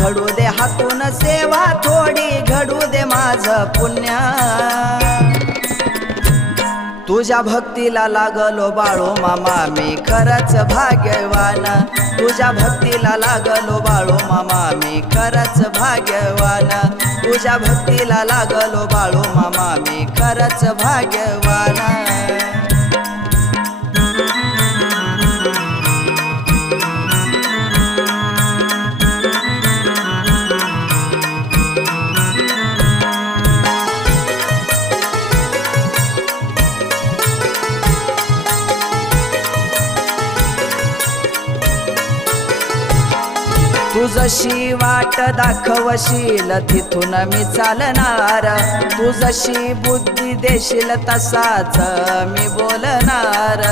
घडू दे हातून सेवा थोडी, घडू दे माझं पुण्य। तुझ्या भक्तीला लागलो बाळू मामा मी खरंच भाग्यवान, तुझ्या भक्तीला लागलो बाळू मामा मी खरंच भाग्यवान, तुझ्या भक्तीला लागलो बाळू मामा मी खरंच भाग्यवान। तू जशी वाट दाखवशील तिथून मी चालणार, तू जशी बुद्धी देशील तसाच मी बोलणार।